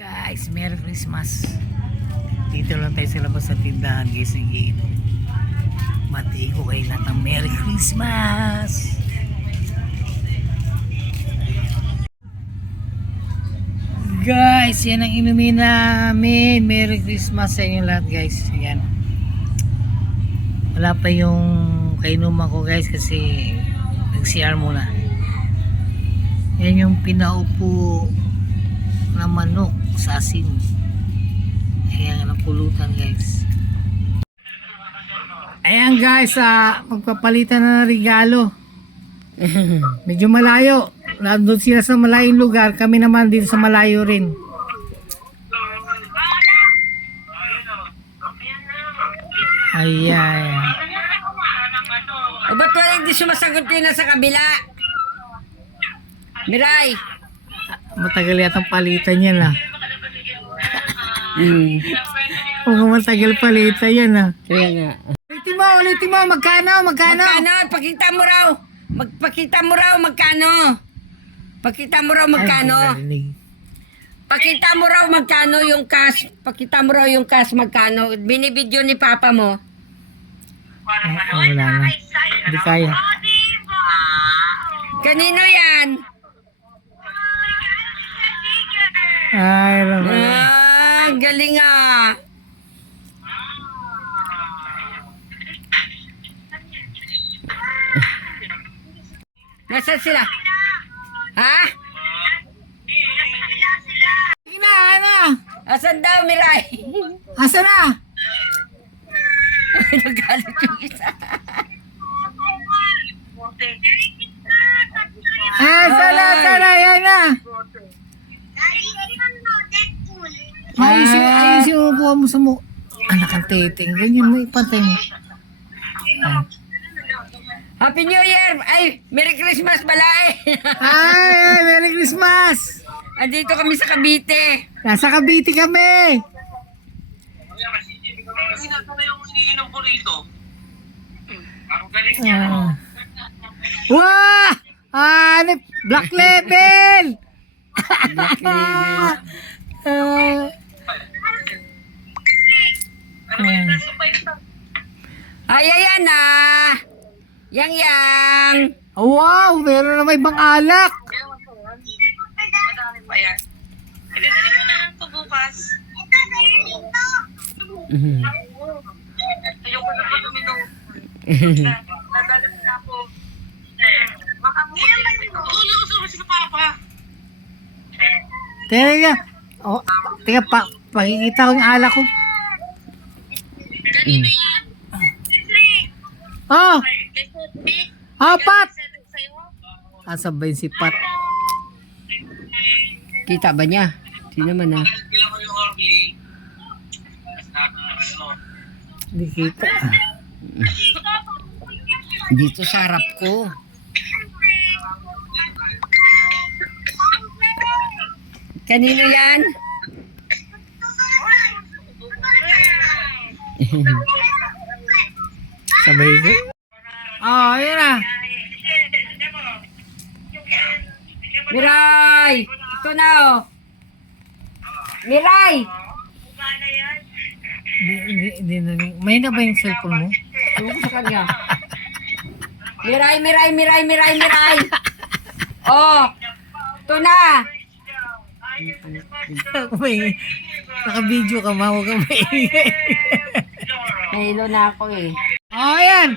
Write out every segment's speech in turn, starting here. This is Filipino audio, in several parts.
Guys, Merry Christmas. Dito lang tayo sa labas sa tindahan guys, nagiinom. Matiin ko kayo lahat ng Merry Christmas. Guys, yan ang inumin namin. Merry Christmas sa inyo lahat guys. Yan. Wala pa yung kainuman ko guys kasi nag-CR muna. Yan yung pinaupo na manok sa asin. Ayan ang pulutan guys. Ayan guys, magpapalitan na ng regalo. Medyo malayo. Nandun sila sa malayong lugar, kami naman dito sa malayo rin. Ayan. O ba't wala hindi sumasagot yun na sa kabila? Miray! Matagal yatang palitan yan ah. Kung matagal palitan yan ah. Kaya nga. Ulitin mo, magkano? Magkano? Pakita mo raw! Pakita mo raw magkano? Pakita mo raw magkano? Pakita mo raw magkano yung cash. Pakita mo raw yung cash magkano. Binibidyo ni Papa mo. Wala na. Hindi kaya. Kanino yan? Ay, Galing ah. Nasaan sila? Ha? Sige na, ano? Asan daw, Miray? Asa na? Nagalit yung isa. Sana, yan na. Ayusin mo buha mo sa mo. Anak ang titing. Ganyan mo, ipantay mo. Happy New Year! Ay, Merry Christmas pala eh! Ay, Merry Christmas! Andito kami sa Cavite. Nasa Cavite kami. Wah! Black Label! Black Label. Ay, ayan na! Yang! Wow! Meron na may ibang alak! Madami pa yan. Idadali mo na lang ito bukas. Ayoko na pa tumigaw. Nadala na ako. Baka mo. Tulong ko sa Papa. Teka, pakikita ko yung alak ko. Kanino yan? Oh! Kay Sophie? Apat! Sa'yo? Asabay si Pat. Kita ba niya? Hindi naman ah. Bilang ko yung Orly. Hindi kita. Dito sa harap ko. Kanino yan? Sabay ko. Oh, yun na. Miray! Ito na oh. Miray! May na ba yung cellphone mo? Ano sa kanya? Miray! Oh! Ito na! May, naka-video ka ma, huwag kang maingay. Nahilo na ako eh. Oh, ayan.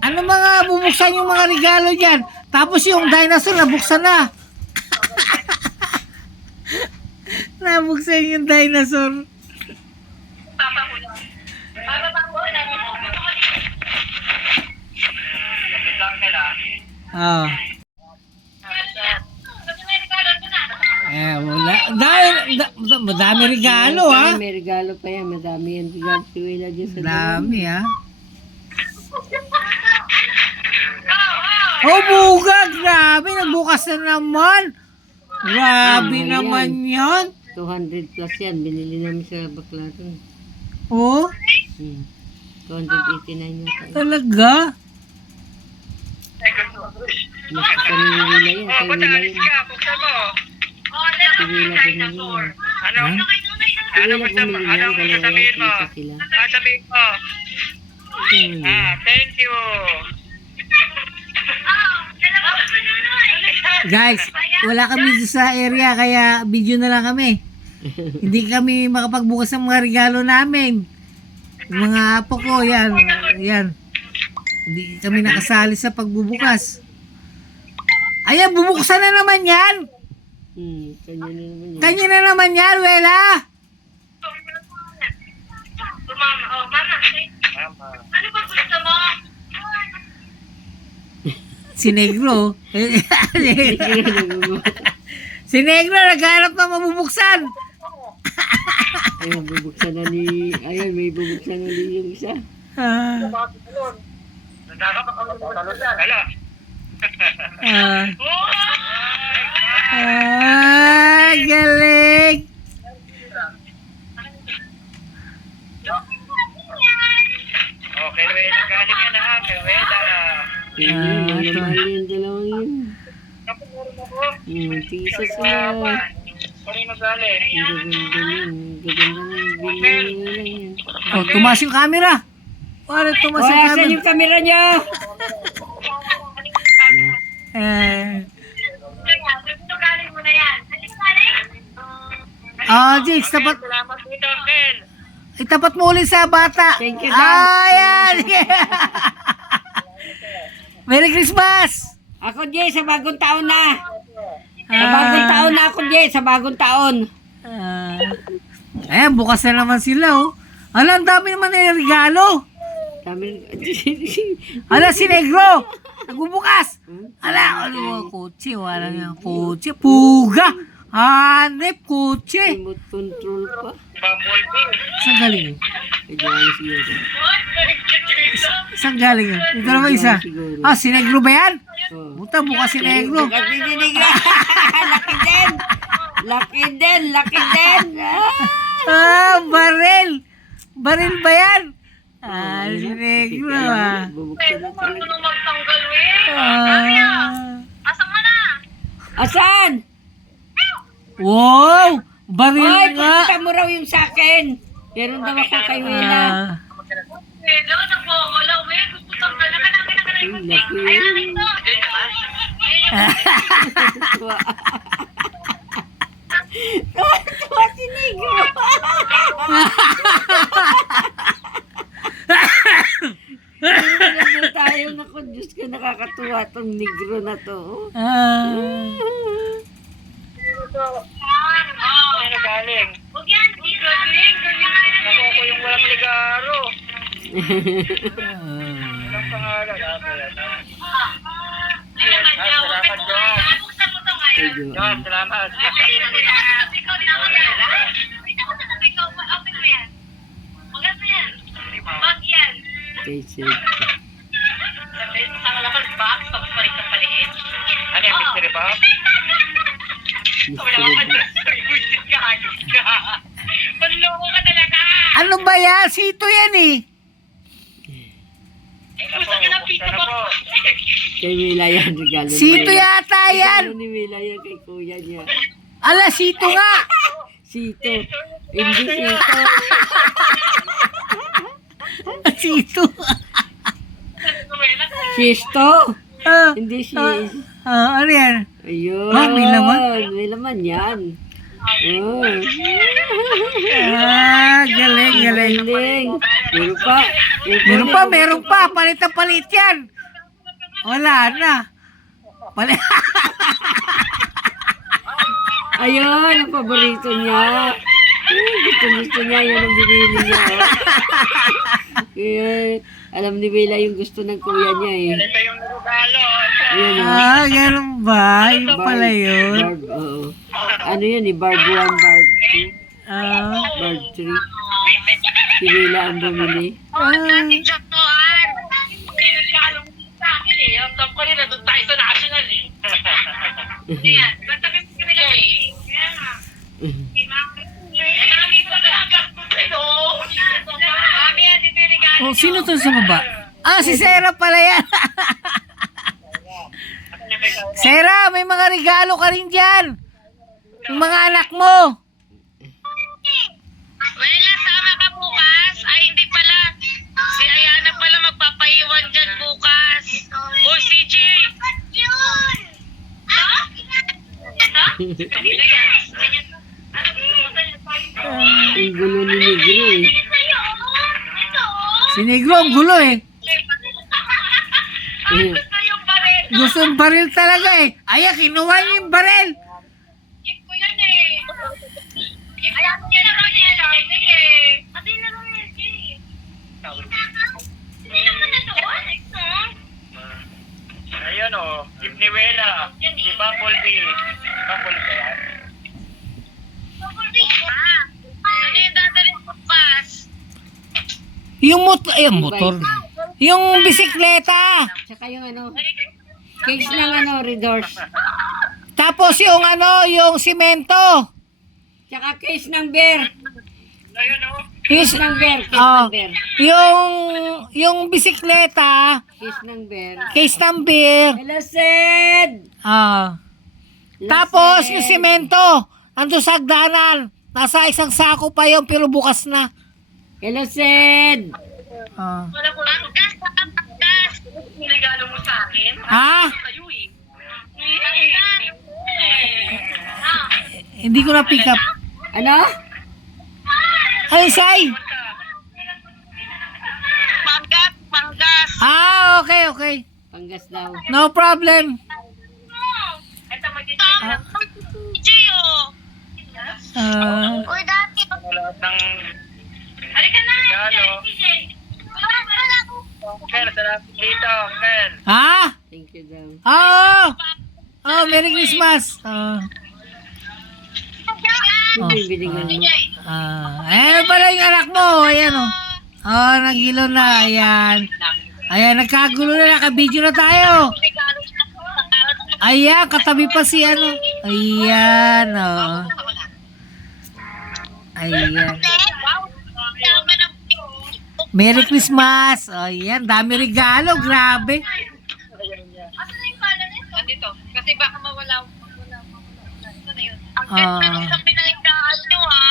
Ano mga bubuksan yung mga regalo dyan? Tapos yung dinosaur, nabuksan na. Nabuksan yung dinosaur. Ah. Wala. Madami regalo, ha? May regalo pa yan. Madami yan. Regalo si Wela dyan sa Dami, ha? Oh, buga! Grabe! Nagbukas na naman! Grabe naman yan! 200 plus yan. Binili namin sa Baklaran. Oh, 289 yung tayo. talaga? Mas kanina yan. Kanina yan. Oh, dalawa dinosaur. Ano? Hmm? Ano gusto mo? Ano ang sasabihin mo? Sasabihin mo. Thank you. Guys, wala kami dito sa area kaya video na lang kami. Hindi kami makapagbukas ng mga regalo namin. Yung mga apo ko, yan. Hindi kami nakasali sa pagbubukas. Ayan, bubuksan na naman yan. Kanya na naman yan, Wela. Mama, oh, mama. Ano ba gusto mo? Si Negro. Si Negro, naghanap na mabubuksan. Ayun, bubuksan na ni... Ayun, may bubuksan na ni yung isa. Hala. Galing. Okay, Wela. Galing yan ha. Kay Wela. Ayun, ito. mahal yung dalawang yun. Kapag meron ako. Tisas na. Kanino galing? Ang gaganda yun. Ang gaganda ng binili nila. Oh, tumas yung camera. Ano, tumas yung Asan camera. yung camera niya? Kanino galing mo na yan? Kanino galing? Jigs, tapat, Salamat dito, Kel. itapat mo ulit sa bata. Thank you, Dad. Ayan. Merry Christmas. Ako, Jay, sa bagong taon na. Sa bagong taon na ako, Jay. Sa bagong taon. Ayan, bukas na naman sila, oh. Ala, ang dami naman na regalo. Sabi, Ala, si Negro. Nagbubukas. Ala, ano, kotse. Wala nga kotse. Puga. Hanep, kotse. remote control pa. Bumblebee. Saan galing yun? Kaya siguro. Saan galing yun? Ito naman isa. Si Negro ba yan? Oh. Buta, bukas si Negro. Bukas dinidig na. Laki din. Laki din. Laki din. Baril. Baril ba yan? Si Negro, Bubuksan na talaga. Ano magtanggal, Will? Asan ka na? Asan? Wow! Baril Ay, nga. pakita mo raw yung sa akin. Meron daw ako kay Wela. Hello, nagwawala, Will. Gusto tanggalan ka namin ang kanay ko. Laki. Ay, ito. Tuwa. Tuwa si Negro. Nagano tayo. Naku, Diyos ko, nakakatuwa tong Negro na to. Ano galing? Huwag yan, di galing. Ako ko yung walang ligaro. Walang pangalan. Salamat, John. John, salamat. Okay, sir. Ano yung mystery box? Panloko ka talaga! Ano ba yan? Sito yan eh. Gusto ka ng pizza box? Kay Wela yan. Regalo ni Sito Wela. yata yan. Regalo ni Wela yan kay kuya niya. Ala, sito nga. Sito. Hindi sito. Sito. Sisto. Ah, Hindi sis. ano yan? Ayun. May laman? May laman yan. Oh. Galing, galing. Galing. Meron pa. Meron pa. Palit na palit yan. Wala na. Palit. Ayun, ang paborito niya. Gusto niya. Yan ang binili niya. Oh. Kaya, alam ni Wela yung gusto ng kuya niya eh. Ito yung regalo. Ayun oh. Ganun ba? Yun pala yun. Barb, oo. Ano yun eh, Barb 1, Barb 2, Barb 3. Si Wela ang bumili. Diyan to, ay. Regalo mo sa akin eh. Ang top ko rin, nandun tayo sa national eh. Ayan, natabi mo kami lang eh. Mami, pagkakas ko sa'yo. Mami, yan, dito yung regalo Oh, niyo. sino to sa baba? Si Sarah pala yan. Sarah, may mga regalo ka rin dyan. Yung mga anak mo. Wela, sama ka bukas? Ay, hindi pala. Si Ayana pala magpapaiwan dyan bukas. O, CJ! Yun! Ha? Ang gulo ni Negro eh. Si Negro, ang gulo eh. Gusto yung baril. Gusto yung baril talaga eh. Ay, kinuha niya yung baril. Gift ko yan eh. Ayaw ko yan naman yan. Sige. Pati na lang yan. Hindi naman na doon. Ayun o, Gift ni Wela, si Bumblebee. Bumblebee ba yan? Ano yung dadalhin ko pas? Yung motor. Yung bisikleta. Tsaka yung ano, case ng ano, Redors. Tapos yung yung simento. Tsaka case ng beer. Ayun o. Case ng beer, case Oh, ng beer. yung bisikleta, Case ng beer. case ng beer. Hello, Sid! Ah. Hello, Tapos Sid. yung simento, ando sa hagdanan. Nasa isang sako pa yung pero bukas na. Hello, Sid! Ah. Panggas, panggas. Regalo mo sa akin? Ha? Kayo eh. Hindi ko na pick up. Ano? Ay, say. Panggas, panggas. Ah, okay. Panggas daw. No problem. Ito mag-ito. Gio. Ah, Uy, dati. Lahat ng Halika na. regalo. Kel, salamat dito, Kel. ha? Thank you daw. Oh. Oh, Merry Christmas. Oh. Binibigyan mo. Ayan pala yung anak mo. Ayan oh. Oh, nagilo na. Ayan. Ayan, nagkagulo na. Naka-video na tayo. Ayan, katabi pa si Ayan, oh. Ayan. Merry Christmas. Oh, ayan, dami regalo. Grabe. Asan na yung pala nito? Andito. Kasi baka mawala. Ito na yun. Ang Ah. ganda nung sa pinagdaan nyo, ha?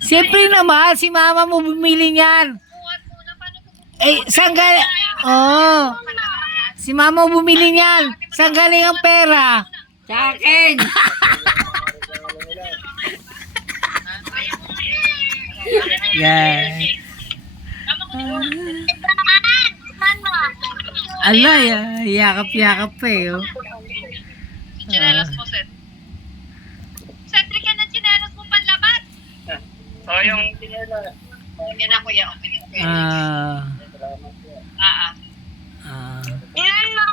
Siyempre naman, si mama mo bumili niyan. Buwan muna, paano ko Eh, saan galing? Oh. Si mama mo bumili niyan. Saan galing ang pera? Sa akin! Yan. Ala, yakap-yakap eh. Oh. Chinelas mo, Seth. Cedric, yan ang chinelas mo panlabat. O, yung tinela. Yan na, kuya. Okay. Ah. Ah. Ah. Yan mo.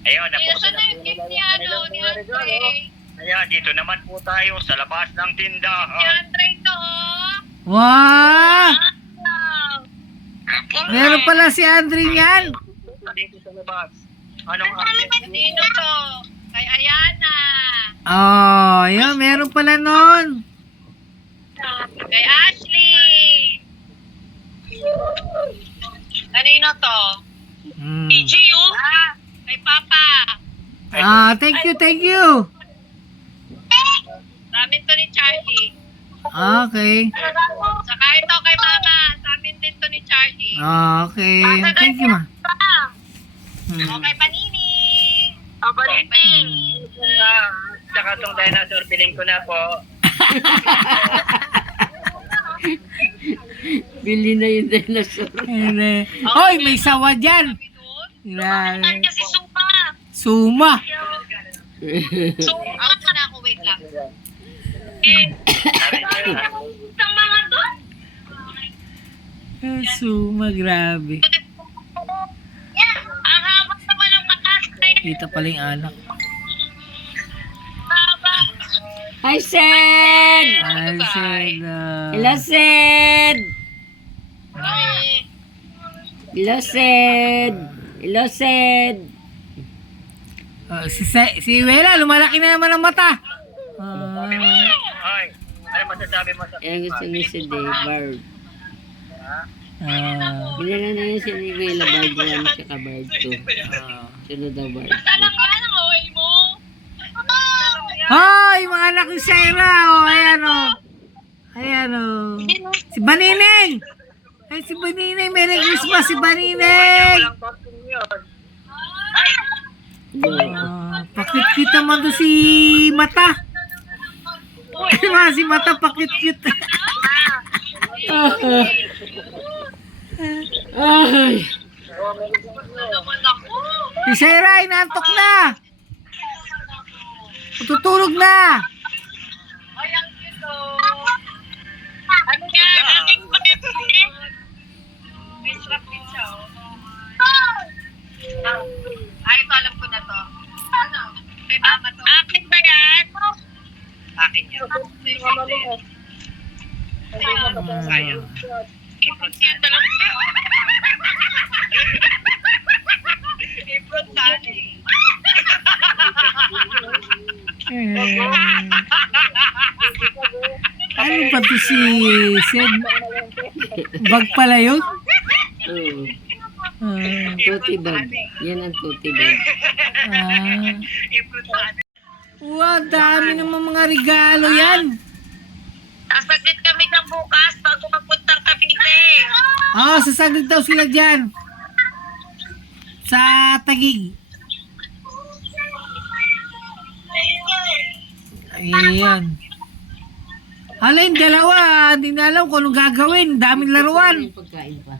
Ayun, Kaya napo. saan na yung gift ni ni Andre? Ayan, dito naman po tayo sa labas ng Si tindahan. Andre to, oh. Wow! Wow. Meron pala si Andre niyan. Dito sa labas. Anong ambience? Sino to? Kay Ayana. Oh, yun, meron pala nun. Kay Ashley. Kanino to? Hmm. Gio? Kay Papa. Ah, thank you. Sa amin to ni Charlie. Okay. Saka ito kay Mama. Sa amin din to ni Charlie. Okay. Thank you, ma. Hmm. Okay, Panini. O, Panini. Tsaka itong dinosaur, piling ko na po. Bili na yung dinosaur. Hoy, may sawa dyan. Ano Grabe. si Suma? Suma. So, out na ako. Wait lang. Isang mga doon. Suma, grabe. Ang haba naman ng mataas na yun. Kita pala yung anak. Haba. Hi, Sid! Ay, Sela. Hello, Sid! Ay. Hello, Sid! Hello, Sid! Si Wela, lumalaki na naman ang mata. Ay, ano masasabi mo sa Yan gusto ni Sid eh, Barb. Ah, Binila na yun si ni Bella, Barb 1 tsaka Barb 2. Sunod daw Barb Basta lang yan ang away mo. Basta lang yan. Hoy, mga anak ni Sarah. Oh, ayan oh. Ayan oh. Si Banining. Ay, si Banining. Merry Christmas, si Banining. Walang costume yun. Pakit-cute naman doon si Mata. Ano ba si Mata, pakit-cute. Ay. Si Sarah, inaantok na. Tutulog na. Ano yan? Aking bakit? Ay, ito alam ko na to. Ano? Kay mama to. Akin ba yan? Akin yan. Sayang. Ipon talaga. Ipon sana. Ano ba to si Sed? Bag pala yun? Tuti bag. Yan ang tuti bag. Ipon sana. Wow, dami naman mga regalo yan. Sasaglit kami ng bukas bago magpuntang Cavite. Sasaglit daw sila dyan. Sa Taguig. Ayan. Alin, dalawa. Hindi na alam kung anong gagawin. Daming laruan. Pagkain pa.